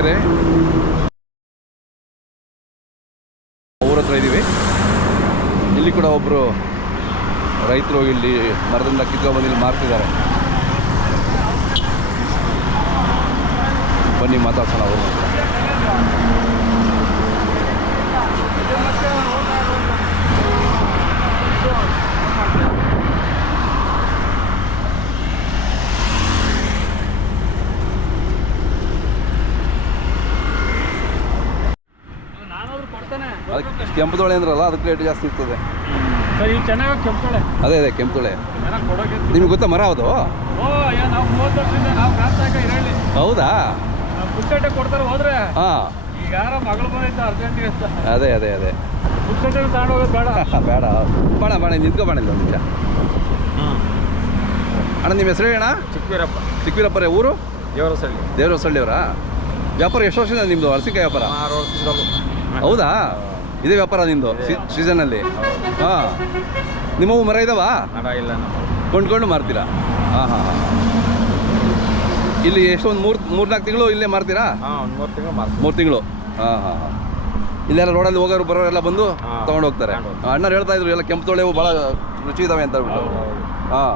ಕೆರೆ ಊರ ಹತ್ರ ಇದ್ದೀವಿ. ಇಲ್ಲಿ ಕೂಡ ಒಬ್ಬರು ರೈತರು ಇಲ್ಲಿ ಮರದಿಂದ ಕಿತ್ಕೊಂಡ್ಬಂದು ಇಲ್ಲಿ ಮಾರ್ತಿದ್ದಾರೆ. ಬನ್ನಿ ಮಾತಾಡ್ಸೋಣ ಅವರು. ಅದಕ್ಕೆ ಕೆಂಪು ತೊಳೆ ಅಂದ್ರಲ್ಲ, ಅದಕ್ಕೆ ರೇಟ್ ಜಾಸ್ತಿ ಇರ್ತದೆ. ಅದೇ ಅದೇ ಕೆಂಪು ತೊಳೆ. ನಿಮ್ಗೆ ಗೊತ್ತಾ ಮರ ಅದು? ಹೌದಾ? ಕೊಡ್ತಾರೆ ಹೋದ್ರೆ. ಹಾಂ, ಈಗ ಯಾರ ಮಗಳು ಬಂದೈತೆ ಅರ್ಜೆಂಟಿಗೆ ಅಂತ. ಅದೇ ಅದೇ ಅದೇ ಪುಕ್ಕಟ್ಟೆ ತಗೊಂಡು ಹೋಗೋದು ಬೇಡ. ಬೇಡ ಬಾಣ ಬಾಣ ನಿಂತ್ಕೊಬೇಡ ಒಂದು ನಿಮಿಷ. ಅಣ್ಣ ನಿಮ್ಮ ಹೆಸರು ಅಣ್ಣ? ಚಿಕ್ಕವೀರಪ್ಪ. ಚಿಕ್ಕವೀರಪ್ಪರೇ ಊರು? ದೇವರಸಳ್ಳಿಯವರಾ? ವ್ಯಾಪಾರ ಎಷ್ಟು ವರ್ಷದಿಂದ ನಿಮ್ಮದು ಅರಸಿಕಾಯಿ ವ್ಯಾಪಾರ? 6 ವರ್ಷದಿಂದಲೂ. ಹೌದಾ? ಇದೇ ವ್ಯಾಪಾರ ನಿಮ್ಮದು ಸೀಸನಲ್ಲಿ? ಹಾಂ. ನಿಮ್ಮವು ಮರ ಇದಾವಾ? ಮರ ಇಲ್ಲ, ಕೊಂಡ್ಕೊಂಡು ಮಾರ್ತೀರಾ? ಹಾಂ ಹಾಂ ಹಾಂ. ಇಲ್ಲಿ ಎಷ್ಟೊಂದು 3-4 ತಿಂಗಳು ಇಲ್ಲೇ ಮಾರ್ತೀರಾ? ಒಂದು 3 ತಿಂಗಳು ಮಾರ್ತೀವಿ. 3 ತಿಂಗಳು. ಹಾಂ ಹಾಂ ಹಾಂ. ಇಲ್ಲೆಲ್ಲ ರೋಡಲ್ಲಿ ಹೋಗೋರು ಬರೋರೆಲ್ಲ ಬಂದು ತೊಗೊಂಡು ಹೋಗ್ತಾರೆ. ಅಣ್ಣರು ಹೇಳ್ತಾ ಇದ್ರು ಎಲ್ಲ ಕೆಂಪು ತೊಳೆವು ಭಾಳ ರುಚಿ ಇದಾವೆ ಅಂತ ಹೇಳ್ಬಿಟ್ಟು. ಹಾಂ.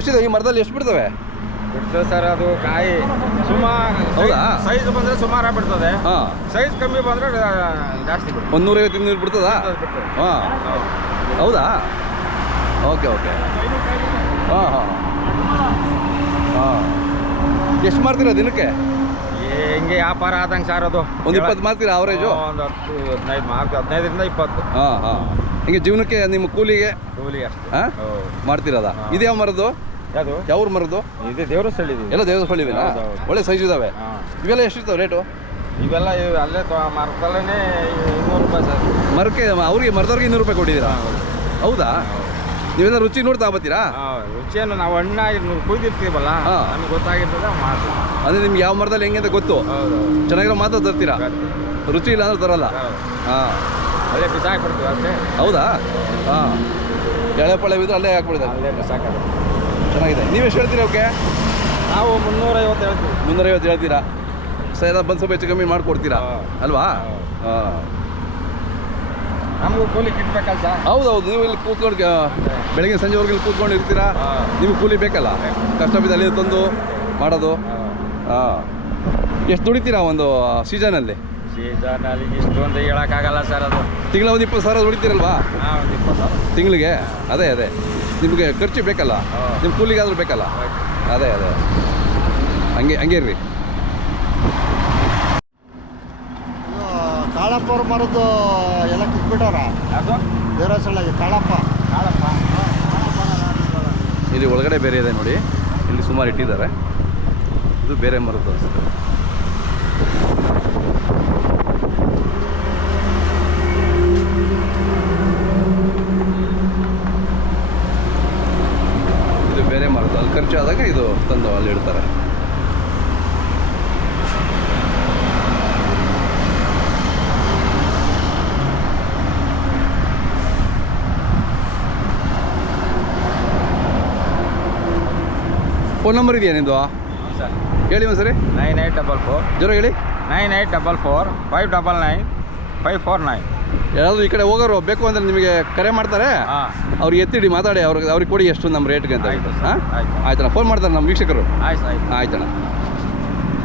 ಎಷ್ಟಿದೆ ಈ ಮರದಲ್ಲಿ? ಎಷ್ಟು ಬಿಡ್ತವೆ? ಬಿಡ್ತದೆ ಸರ್, ಅದು ಕಾಯಿ ಸುಮಾರು. ಹೌದಾ? ಸೈಜ್ ಬಂದರೆ ಸುಮಾರು ಬಿಡ್ತದೆ. ಹಾಂ. ಸೈಜ್ ಕಮ್ಮಿ ಬಂದರೆ ಜಾಸ್ತಿ ಬಿಡ್ತದೆ. 150-200 ಬಿಡ್ತದಾ? ಹಾಂ. ಹೌದಾ? Okay okay. ಹಾಂ ಹಾಂ ಹಾಂ. ಎಷ್ಟು ಮಾರ್ತೀರಾ ದಿನಕ್ಕೆ? ಹಿಂಗೆ ವ್ಯಾಪಾರ ಆದಂಗೆ ಸರ್ ಅದು. ಒಂದು 20 ಮಾರ್ತೀರಾ ಅವರೇಜು? ಒಂದು 10-15 ಮಾರ್ತೀವಿ, 15ರಿಂದ 20. ಹಾಂ ಹಾಂ. ಹಿಂಗೆ ಜೀವನಕ್ಕೆ ನಿಮ್ಮ ಕೂಲಿಗೆ ಅಷ್ಟೇ. ಹಾಂ ಮಾಡ್ತೀರದಾ? ಇದು ಯಾವ ಮರದ್ದು? ಯಾವುದು? ಯಾವ ಮರದ್ದು? ಇದು ದೇವರಸಳ್ಳಿ. ಎಲ್ಲ ದೇವರಸಳ್ಳಿವಿನಾ? ಒಳ್ಳೆ ಸೈಜ್ ಇದಾವೆ. ಇವೆಲ್ಲ ಎಷ್ಟಿರ್ತಾವೆ ರೇಟು? ಇವೆಲ್ಲ ಅಲ್ಲೇ ಮರದಲ್ಲೇ 200 ರೂಪಾಯಿ ಸರ್. ಮರಕ್ಕೆ ಅವ್ರಿಗೆ ಮರದವ್ರಿಗೆ 200 ರೂಪಾಯಿ ಕೊಟ್ಟಿದ್ದೀರಾ? ಹೌದಾ? ನೀವೆಲ್ಲ ರುಚಿ ನೋಡ್ತಾ ಬರ್ತೀರಾ? ರುಚಿಯನ್ನು ನಾವು ಹಣ್ಣ ಕುಯ್ದಿರ್ತೀವಲ್ಲ, ನಮ್ಗೆ ಗೊತ್ತಾಗಿರ್ತದೆ ಮಾಡ್ತೀವಿ. ಅಂದರೆ ನಿಮ್ಗೆ ಯಾವ ಮರದಲ್ಲಿ ಹೆಂಗೆ ಅಂತ ಗೊತ್ತು. ಚೆನ್ನಾಗಿರೋ ಮಾತ್ರ ತರ್ತೀರಾ? ರುಚಿ ಇಲ್ಲ ಅಂದ್ರೆ ತರಲ್ಲ. ಹಾಂ, ಅಲ್ಲೇ ಬಿಸಾಕ್ಬಿಡ್ತೀವಿ ಅಷ್ಟೇ. ಹೌದಾ? ಹಾಂ. ಎಳೆ ಪಳೆ ಬಿದ್ದರೆ ಅಲ್ಲೇ ಹಾಕ್ಬಿಡ್ತಾರೆ. ಅಲ್ಲೇ ಬಿಸಾಕೋದು. ಚೆನ್ನಾಗಿದೆ. ನೀವೆಷ್ಟು ಹೇಳ್ತೀರಿ ಅವಕ್ಕೆ? ನಾವು 350 ಹೇಳ್ತೀವಿ. 350 ಹೇಳ್ತೀರಾ? ಸೈದ ಬಂದು ಸ್ವಲ್ಪ ಹೆಚ್ಚು ಕಮ್ಮಿ ಮಾಡಿಕೊಡ್ತೀರಾ ಅಲ್ವಾ? ಹಾಂ. ನಮಗೂ ಕೂಲಿ ಕಿಟ್ಬೇಕಲ್ಲ ಸರ್. ಹೌದೌದು. ನೀವು ಇಲ್ಲಿ ಕೂತ್ಕೊಂಡು ಬೆಳಗ್ಗೆ ಸಂಜೆವರೆಗೆ ಇಲ್ಲಿ ಕೂತ್ಕೊಂಡು ಇರ್ತೀರಾ. ನಿಮಗೆ ಕೂಲಿ ಬೇಕಲ್ಲ, ಕಷ್ಟ ಬಿದ್ದು ಅಲ್ಲಿ ತಂದು ಮಾಡೋದು. ಹಾಂ. ಎಷ್ಟು ದುಡಿತೀರಾ ಒಂದು ಸೀಸನಲ್ಲಿ? ಇಷ್ಟು ಅಂತ ಹೇಳೋಕ್ಕಾಗಲ್ಲ ಸರ್. ಅದು ತಿಂಗಳ ಒಂದು 20,000 ದುಡಿತೀರಲ್ವಾ? ಒಂದು 20,000 ತಿಂಗಳಿಗೆ. ಅದೇ ಅದೇ ನಿಮಗೆ ಖರ್ಚು ಬೇಕಲ್ಲ, ನಿಮ್ಮ ಕೂಲಿಗಾದ್ರೂ ಬೇಕಲ್ಲ. ಅದೇ ಅದೇ ಹಂಗೆ ಇರ್ರಿ. ಕಾಳಪ್ಪ ಅವ್ರ ಮರದ್ದು ಎಲ್ಲ ಕಿತ್ಬಿಟ್ಟವ್ರ. ಅದು ದೇವರಸಳ್ಳಿ ಕಾಳಪ್ಪ. ಇಲ್ಲಿ ಒಳಗಡೆ ಬೇರೆ ಇದೆ ನೋಡಿ, ಇಲ್ಲಿ ಸುಮಾರು ಇಟ್ಟಿದ್ದಾರೆ. ಇದು ಬೇರೆ ಮರದ್ದು ಅನಿಸುತ್ತೆ. ಇದು ಬೇರೆ ಮರದ್ದು. ಅಲ್ಲಿ ಖರ್ಚಾದಾಗ ಇದು ತಂದು ಅಲ್ಲಿ ಇಡ್ತಾರೆ. ಫೋನ್ ನಂಬರ್ ಇದೆಯಾ ನಿಮ್ಮದು? ಸರ್ ಹೇಳಿ ಒಂದು ಸರಿ. 9844 ಜೋರ ಹೇಳಿ. 9844 599 549. ಯಾರಾದರೂ ಈ ಕಡೆ ಹೋಗೋರು ಬೇಕು ಅಂದರೆ ನಿಮಗೆ ಕರೆ ಮಾಡ್ತಾರೆ. ಅವ್ರಿಗೆ ಎತ್ತಿಡಿ, ಮಾತಾಡಿ, ಅವ್ರಿಗೆ ಕೊಡಿ ಎಷ್ಟು ನಮ್ಮ ರೇಟ್ಗೆ ಅಂತ. ಹಾಂ ಆಯ್ತಣ್ಣ. ಫೋನ್ ಮಾಡ್ತಾರೆ ನಮ್ಮ ವೀಕ್ಷಕರು. ಆಯ್ತಣ್ಣ.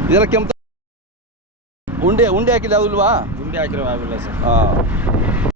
ಇದೆಲ್ಲ ಕೆಂಪು ಉಂಡೆ ಹಾಕಿಲ್ಲ ಯಾವುದಿಲ್ವಾ? ಉಂಡೆ ಹಾಕಿರೋ ಆಗಿಲ್ಲ ಸರ್. ಹಾಂ.